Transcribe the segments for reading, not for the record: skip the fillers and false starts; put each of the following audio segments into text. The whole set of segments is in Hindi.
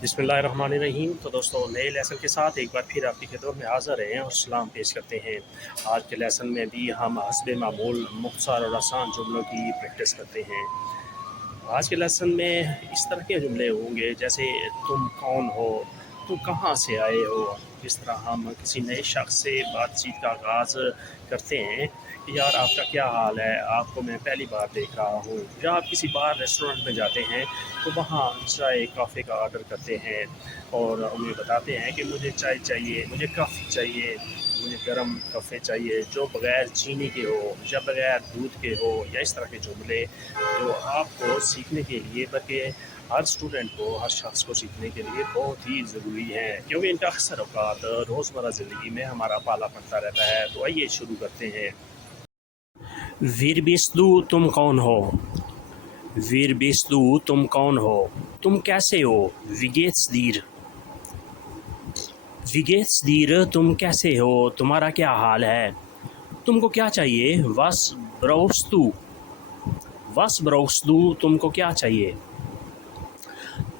बिस्मिल्लाहिर्रहमानिर्रहीम। तो दोस्तों, नए लेसन के साथ एक बार फिर आपकी खिदमत में हाज़िर हैं और सलाम पेश करते हैं। आज के लेसन में भी हम हस्बे मामूल मुख्तसर और आसान जुमलों की प्रैक्टिस करते हैं। आज के लेसन में इस तरह के जुमले होंगे जैसे तुम कौन हो, तुम कहाँ से आए हो। जिस तरह हम किसी नए शख्स से बातचीत का आगाज़ करते हैं कि यार आपका क्या हाल है, आपको मैं पहली बार देख रहा हूँ। या आप किसी बार रेस्टोरेंट में जाते हैं तो वहाँ चाय कॉफ़ी का ऑर्डर करते हैं और उन्हें बताते हैं कि मुझे चाय चाहिए, मुझे कॉफ़ी चाहिए, मुझे गर्म कफ़े चाहिए जो बग़ैर चीनी के हो या बग़ैर दूध के हो। या इस तरह के जुमले जो आपको सीखने के लिए, बल्कि हर स्टूडेंट को, हर शख्स को सीखने के लिए बहुत ही ज़रूरी है, क्योंकि इनका अक्सर औक़ात रोज़मर्रा ज़िंदगी में हमारा पाला पड़ता रहता है। तो आइए शुरू करते हैं। वीर बिस्दू तुम कौन हो। वीर बिस्दू तुम कौन हो, तुम कैसे हो। विगेट्स दीर। विगेट्स दीर तुम कैसे हो, तुम्हारा क्या हाल है, तुमको क्या चाहिए। वस ब्रोस्तू। वस ब्रोस्तू तुमको क्या चाहिए।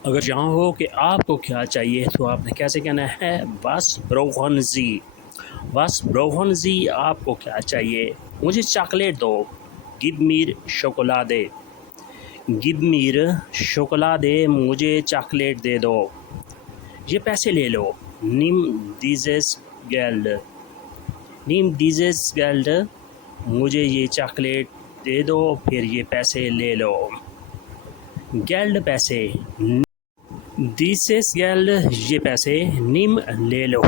अगर यहाँ हो कि आपको क्या चाहिए तो आपने कैसे कहना है वस ब्रोहनजी। वस ब्रोहनजी आपको क्या चाहिए। मुझे चॉकलेट दो। गिव मीर शोकोलादे। गिव मीर शोकोलादे, मुझे चॉकलेट दे दो। ये पैसे ले लो। निम दीजेस गेल्ड। निम दीजेस गेल्ड, मुझे ये चॉकलेट दे दो, फिर ये पैसे ले लो। गेल्ड पैसे। दीसेस गेल्ड, ये पैसे। निम ले लो,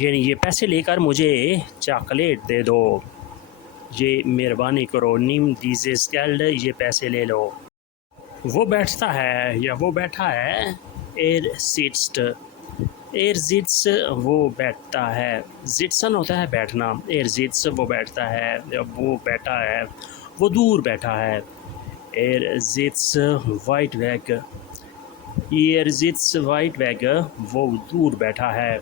यानी ये पैसे लेकर मुझे चॉकलेट दे दो। ये मेहरबानी करो। निम दीजेस गेल्ड, ये पैसे ले लो। वो बैठता है या वो बैठा है। एर सिट्स्ट। एर जिट्स, वो बैठता है। जिट्सन होता है बैठना। एर जिट्स, वो बैठता है या वो बैठा है, वो दूर बैठा है। एर जिट्स वाइट वैग। एर जिट्स वाइट वैग, वो दूर बैठा है।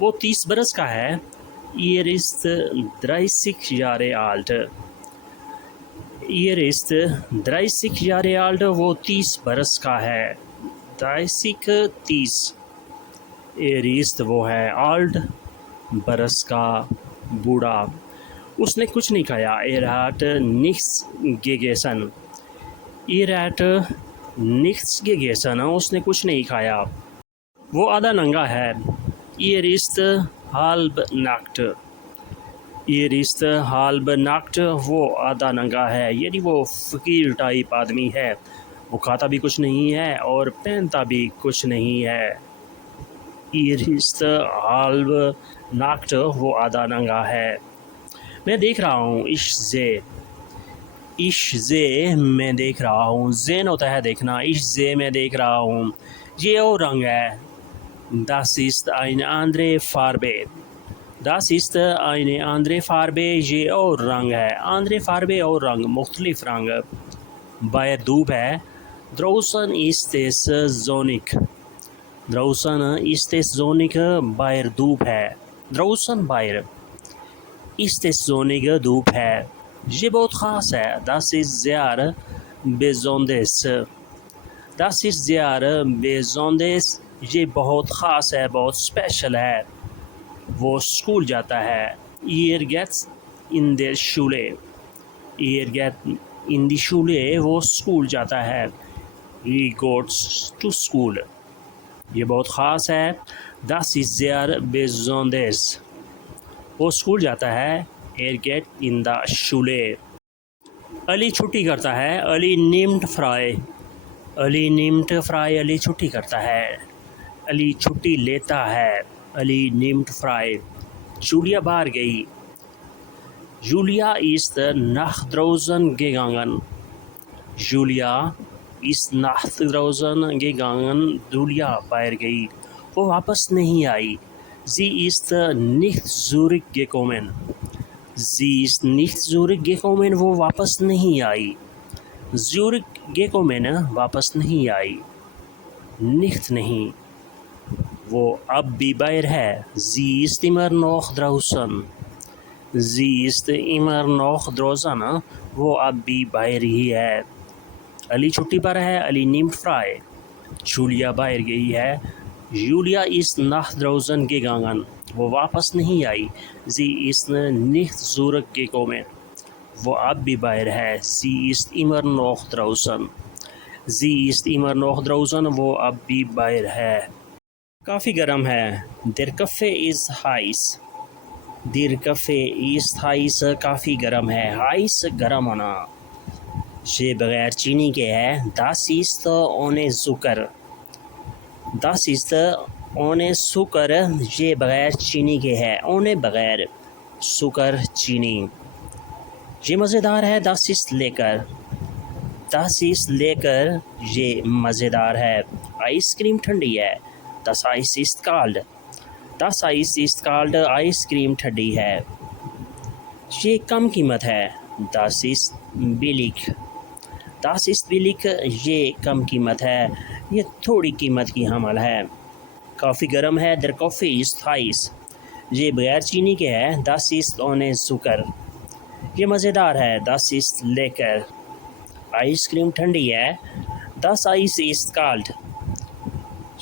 वो 30 बरस का है। ईयर इस्त 30 jaar alt। ईयर इस्त 30 jaar alt, वो 30 बरस का है। 30। एरिस्त, वो है। आल्ट, बरस का, बूढ़ा। उसने कुछ नहीं खाया। एराट निक्स गेगेसन। एराट निक्स गेगेसन, उसने कुछ नहीं खाया। वो आधा नंगा है। एरिस्त हाल्ब नाक्ट। एरिस्त हाल्ब नाक्ट, वो आधा नंगा है, यानी वो फ़कीर टाइप आदमी है। वो खाता भी कुछ नहीं है और पहनता भी कुछ नहीं है। ईरिस्त हाल्ब नाक्ट, वो आधा नंगा है। मैं देख रहा हूँ। इश जे। इश जे, मैं देख रहा हूँ। जेन होता है देखना। इश जे, मैं देख रहा हूँ। ये और रंग है। Das ist ein andere Farbe। Das ist eine andere Farbe, ये और रंग है। आंद्रे फारबे और रंग, मुख्तलिफ रंग। बाहर धूप है। Draußen ist es sonnig। Draußen ist es sonnig, बाहर धूप है। Draußen बाहर। ist es sonnig, धूप है। ये बहुत ख़ास है। Das ist sehr besonders। Das ist sehr besonders, ये बहुत ख़ास है, बहुत स्पेशल है। वो स्कूल जाता है। Er gets in der Schule। Er get in die Schule, वो स्कूल जाता है। He goes to school, ये बहुत ख़ास है। Das ist sehr besonders, वो स्कूल जाता है। Er geht in the Schule। Ali छुट्टी करता है। Ali nimmt frei। Ali nimmt frei, Ali छुट्टी करता है। अली छुट्टी लेता है। Ali nimmt frei। जूलिया बाहर गई। Julia ist nach draußen gegangen। Julia ist nach draußen gegangen, Julia बाहर गई, वो वापस नहीं आई। Sie ist nicht zurückgekommen। Sie ist nicht zurückgekommen, वो वापस नहीं आई। zurückgekommen, वापस नहीं आई। nicht नहीं, वो अब भी बाहर है। Sie ist immer noch draußen। Sie ist immer noch draußen, वो अब भी बाहर ही है। अली छुट्टी पर है। Ali nimmt frei। जूलिया बाहर गई है। जूलिया इस nach draußen gegangen। वो वापस नहीं आई। Sie ist nicht zurückgekommen। वो अब भी बाहर है। Sie ist immer noch draußen। Sie ist immer noch draußen। वो अब भी बाहर है। काफ़ी गर्म है। Der Kaffee ist heiß। Der Kaffee ist heiß। काफ़ी गर्म है। heiß गर्म होना। ये बगैर चीनी के है। Das ist ohne Zucker। Das ist ohne Zucker। ये बगैर चीनी के है। ohne बगैर, Zucker चीनी। ये मज़ेदार है। Das ist lecker। Das ist lecker। ये मज़ेदार है। आइसक्रीम ठंडी है। Das Eis ist kalt। Das Eis ist kalt। Ice cream ठंडी है। ये कम कीमत है। Das ist billig। Das ist billig। ये कम कीमत है। ये थोड़ी कीमत की हमल है। काफ़ी गर्म है। Der Kaffee ist heiß। ये बगैर चीनी के है। Das ist ohne Zucker। ये मज़ेदार है। Das ist lecker। आइसक्रीम ठंडी है। Das Eis ist kalt।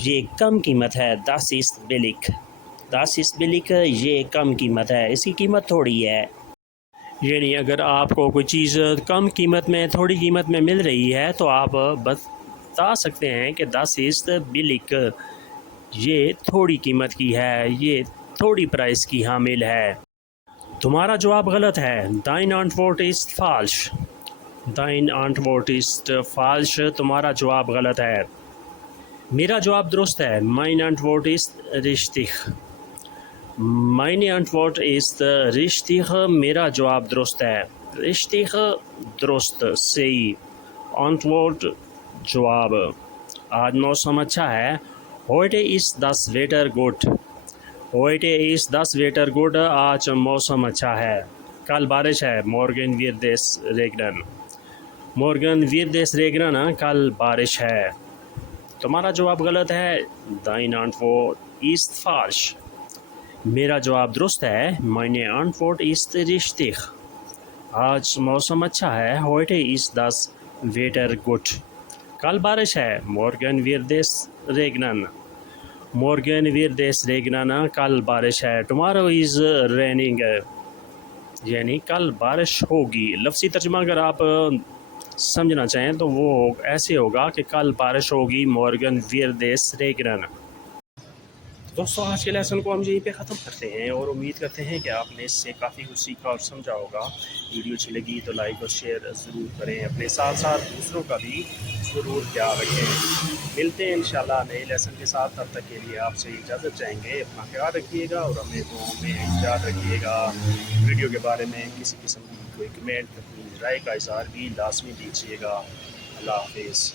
ये कम कीमत है। Das ist billig। Das ist billig। ये कम कीमत है। इसकी कीमत थोड़ी है। यानी अगर आपको कोई चीज़ कम कीमत में, थोड़ी कीमत में मिल रही है तो आप बता सकते हैं कि Das ist billig। ये थोड़ी कीमत की है। ये थोड़ी प्राइस की हामिल है। तुम्हारा जवाब गलत है। Deine Antwort ist falsch। Deine Antwort ist falsch। तुम्हारा जवाब गलत है। मेरा जवाब दुरुस्त है। Meine Antwort ist richtig। Meine Antwort ist richtig। मेरा जवाब दुरुस्त है। Richtig दुरुस्त, सही। Antwort जवाब। आज मौसम अच्छा है। Heute ist das Wetter gut। Heute ist das Wetter gut। आज मौसम अच्छा है। कल बारिश है। Morgen wird es regnen। Morgen wird es regnen। कल बारिश है। तुम्हारा जवाब गलत है। Deine Antwort ist falsch। मेरा जवाब दुरुस्त है। Meine Antwort ist richtig। आज मौसम अच्छा है। Heute ist das Wetter gut। कल बारिश है। Morgen wird es regnen। Morgen wird es regnen। कल बारिश है। Tomorrow is raining। यानी कल बारिश होगी। लफ्ज़ी तर्जुमा अगर आप समझना चाहें तो वो ऐसे होगा कि कल बारिश होगी। Morgen wird es regnen। दोस्तों आज के लेसन को हम यहीं पे ख़त्म करते हैं और उम्मीद करते हैं कि आपने इससे काफ़ी कुछ सीखा और समझा होगा। वीडियो अच्छी लगी तो लाइक और शेयर ज़रूर करें। अपने साथ साथ दूसरों का भी ज़रूर ख्याल रखें। मिलते हैं इंशाल्लाह नए लेसन के साथ। तब तक के लिए आपसे इजाज़त चाहेंगे। अपना ख्याल रखिएगा और हमें दुआओं में याद रखिएगा। वीडियो के बारे में किसी किस्म की कोई कमेंट, अपनी राय का इज़हार भी लाजमी दीजिएगा। अल्लाह हाफिज़।